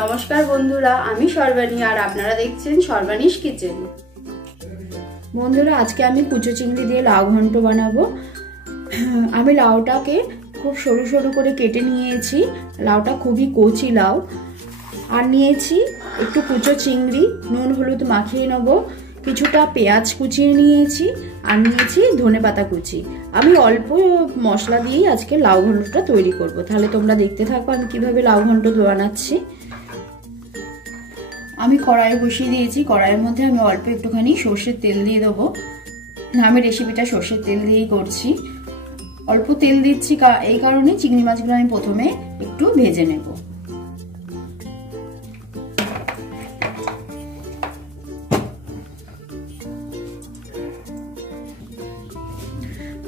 নমস্কার বন্ধুরা, আমি সর্বাণী আর আপনারা দেখছেন সর্বাণীস কিচেন। বন্ধুরা, আজকে আমি কুচো চিংড়ি দিয়ে লাউ ঘন্ট বানাবো। আমি লাউটাকে খুব সরু সরু করে কেটে নিয়েছি। লাউটা খুবই কচি লাউ। আর নিয়েছি একটু কুচো চিংড়ি, নুন হলুদ মাখিয়ে নেব। কিছুটা পেঁয়াজ কুচিয়ে নিয়েছি আর নিয়েছি ধনেপাতা কুচি। আমি অল্প মশলা দিয়েই আজকে লাউ ঘন্টটা তৈরি করব। তাহলে তোমরা দেখতে থাকো আমি কিভাবে লাউ ঘন্ট বানাচ্ছি। আমি কড়াই বসিয়ে দিয়েছি। কড়াইয়ের মধ্যে আমি অল্প একটুখানি সর্ষের তেল দিয়ে দেবো। আমি রেসিপিটা সর্ষের তেল দিয়েই করছি। অল্প তেল দিচ্ছি এই কারণে চিংড়ি মাছগুলো আমি প্রথমে একটু ভেজে নেব।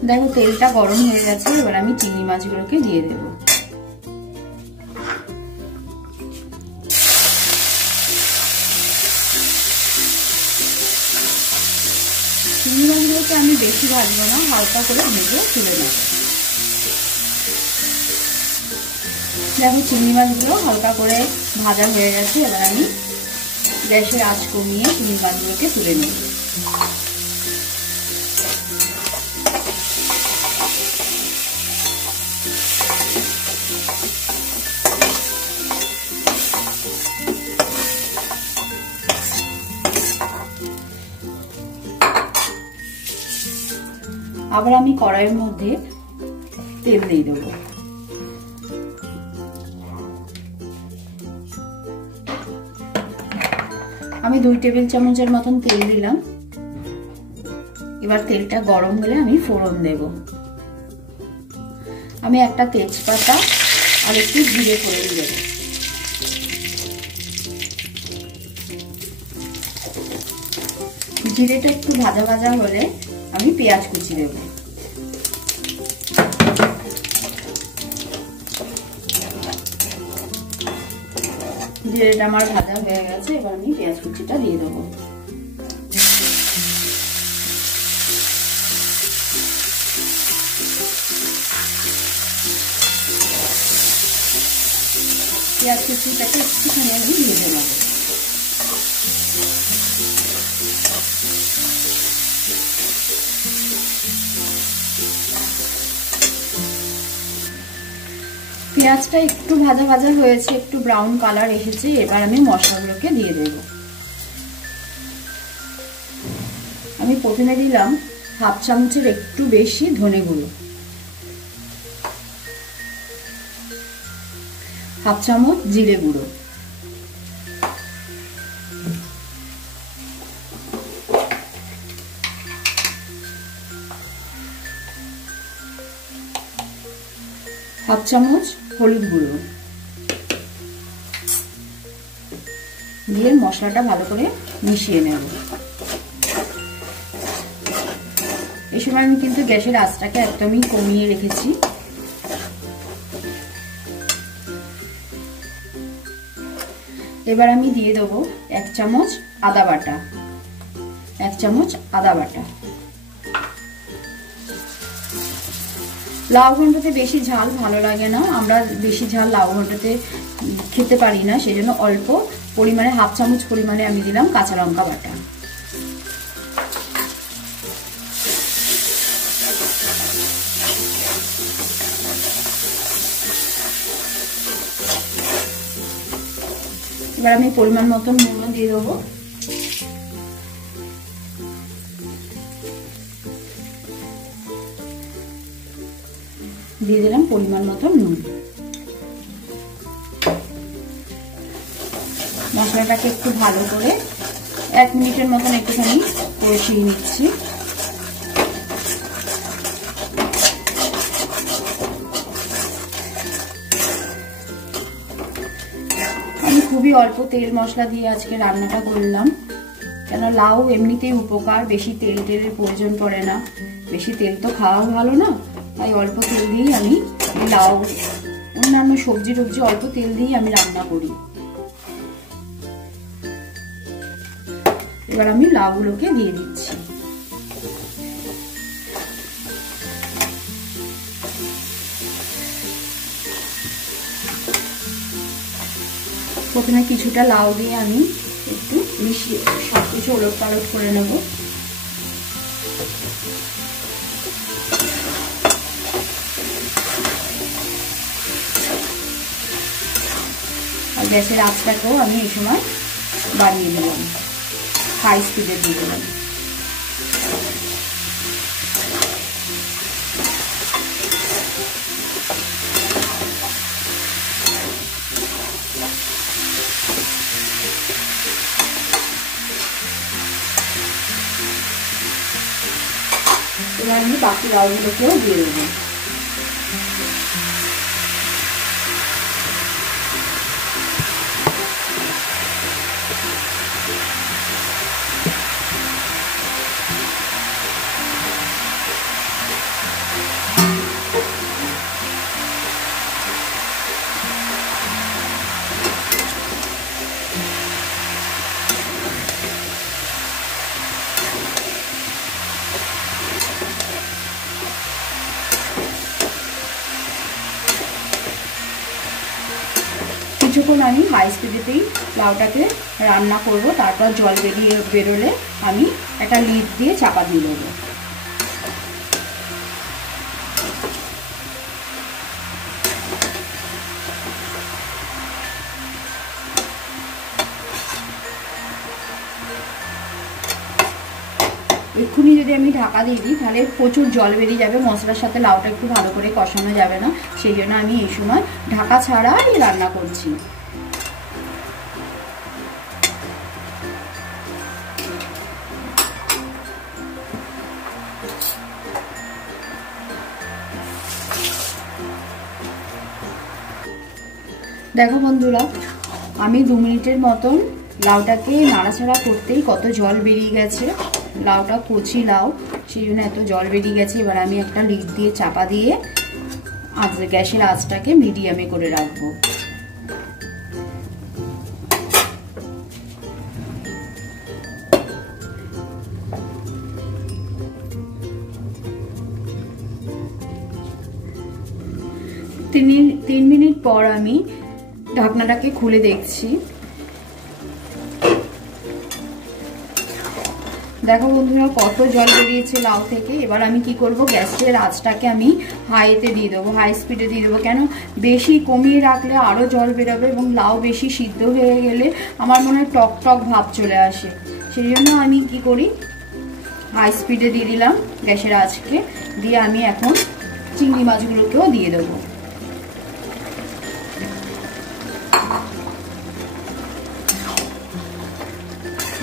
দেখো তেলটা গরম হয়ে গেছে। এবার আমি চিংড়ি মাছগুলোকে দিয়ে দেব। চিংড়ি মাছগুলোকে আমি বেশি ভাজবো না, হালকা করে ভেজে তুলে নেব। দেখো চিংড়ি মাছগুলো হালকা করে ভাজা হয়ে গেছে। এবার আমি গ্যাসের আঁচ কমিয়ে চিংড়ি মাছগুলোকে তুলে নেব। আবার আমি কড়াইয়ের মধ্যে তেল দিয়ে দেবো। আমি 2 টেবিল চামচের মতন তেল দিলাম। এবার তেলটা গরম হলে আমি ফোড়ন দেব। আমি একটা তেজপাতা আর একটু জিরে ফোড়ন দেব। জিরেটা একটু ভাজা ভাজা হলে আমি পেঁয়াজ কুচি দেব। জিরেটা আমার ভাজা হয়ে গেছে। এবার আমি পেঁয়াজ কুচিটা দিয়ে দেবো। পেঁয়াজ কুচিটাকে একটুখানি আমি ভেজে নেব। পেঁয়াজটা একটু ভাজা ভাজা হয়েছে, একটু ব্রাউন কালার এসেছে। এবার আমি মশলাগুলোকে দিয়ে দেব। আমি প্রথমে দিলাম হাফ চামচের একটু বেশি ধনে গুঁড়ো, হাফ চামচ জিরে গুঁড়ো, হাফ চামচ হলুদ গুঁড়ো দিয়ে মশলাটা ভালো করে মিশিয়ে নেব। এই সময় আমি কিন্তু গ্যাসের আঁচটাকে একদমই কমিয়ে রেখেছি। এবার আমি দিয়ে দেবো 1 চামচ আদা বাটা, 1 চামচ আদা বাটা। লাউ ঘন্টতে বেশি ঝাল ভালো লাগে না, আমরা বেশি ঝাল লাউ ঘন্টতে খেতে পারি না, সেই জন্য অল্প পরিমাণে হাফ চামচ পরিমাণে আমি দিলাম কাঁচা লঙ্কা বাটা। এবার আমি পরিমাণ মতন নুন দিয়ে দেবো। দিয়ে দিলাম পরিমাণ মতন নুন। মশলাটাকে একটু ভালো করে 1 মিনিটের মতন একটুখানি কষিয়ে নিচ্ছি। আমি খুবই অল্প তেল মশলা দিয়ে আজকে রান্নাটা করলাম, কেন লাউ এমনিতেই উপকার, বেশি তেলের প্রয়োজন পড়ে না। বেশি তেল তো খাওয়া ভালো না, তাই অল্প তেল দিয়েই আমি লাউ, অন্যান্য সবজি টবজি অল্প তেল দিয়েই আমি রান্না করি। এবার আমি লাউগুলোকে দিয়ে দিচ্ছি। প্রথমে কিছুটা লাউ দিয়ে আমি একটু মিশিয়ে সব কিছু ওলট পালট করে নেব। আর গ্যাসের আঁচটাকেও আমি এই সময় বাড়িয়ে দিলাম, হাই স্পিডে দিয়ে দিলাম। এবার আমি বাকি লাউগুলোকেও দিয়ে দেবো। কিছুক্ষণ আমি হাই স্পিডেতেই লাউটাকে রান্না করব, তারপর জল বেরোলে আমি একটা লিড দিয়ে চাপা দিয়ে দেবো। এক্ষুনি যদি আমি ঢাকা দিয়ে দিই তাহলে প্রচুর জল বেরিয়ে যাবে, মশলার সাথে লাউটা একটু ভালো করে কষানো যাবে না। সেই জন্য আমি এই সময় ঢাকা ছাড়াই রান্না করছি। দেখো বন্ধুরা, আমি 2 মিনিটের মতন লাউটাকে নাড়াচাড়া করতেই কত জল বেরিয়ে গেছে। লাউটা কচি লাউ, সেই জন্য এত জল বেরিয়ে গেছে। এবার আমি একটা লিড দিয়ে চাপা দিয়ে গ্যাসের আঁচটাকে মিডিয়ামে করে রাখবো। তিন মিনিট পর আমি ঢাকনাটাকে খুলে দেখছি। দেখো বন্ধুরা, কত জল বেরিয়েছে লাউ থেকে। এবার আমি কি করব, গ্যাসের আঁচটাকে আমি হাইতে দিয়ে দেবো, হাই স্পিডে দিয়ে দেবো। কেন, বেশি কমিয়ে রাখলে আরও জল বেরোবে এবং লাউ বেশি সিদ্ধ হয়ে গেলে আমার মনে হয় টক টক ভাব চলে আসে। সেই জন্য আমি কি করি, হাই স্পিডে দিয়ে দিলাম গ্যাসের আঁচকে। দিয়ে আমি এখন চিংড়ি মাছগুলোকেও দিয়ে দেবো।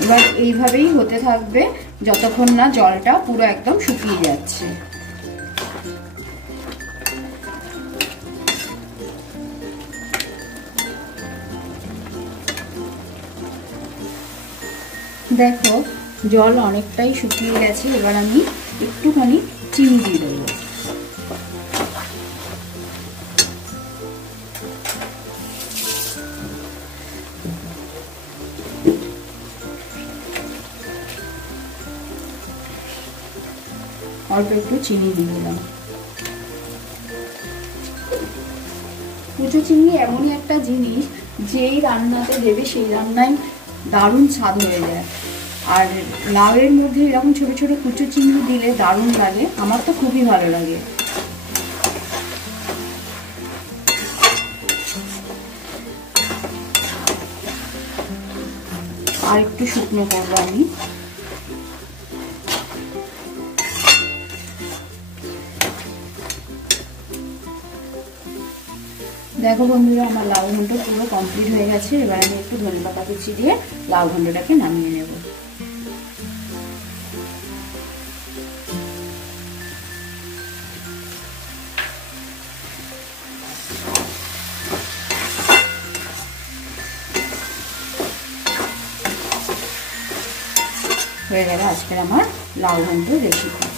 এবার এইভাবেই হতে থাকবে যতক্ষণ না জলটা পুরো একদম শুকিয়ে যাচ্ছে। দেখো জল অনেকটাই শুকিয়ে গেছে। এবার আমি একটুখানি চিনি দিয়ে দেবো। অল্প একটু চিনি দিয়ে দিলাম। কুচো চিংড়ি এমনই একটা জিনিস, যেই রান্নাতে দেবে সেই রান্নায় দারুণ স্বাদ হয়ে যায়। আর লাউয়ের মধ্যে এরকম ছোট ছোট কুচো চিংড়ি দিলে দারুণ লাগে, আমার তো খুবই ভালো লাগে। আর একটু শুকনো করবো আমি। দেখো বন্ধুরা, আমার লাউ ঘন্ট পুরো কমপ্লিট হয়ে গেছে। এবার আমি একটু ধনেপাতা কুচি দিয়ে লাউ ঘন্টটাকে নামিয়ে নেব। হয়ে গেল আজকের আমার লাউ ঘন্ট রেসিপি।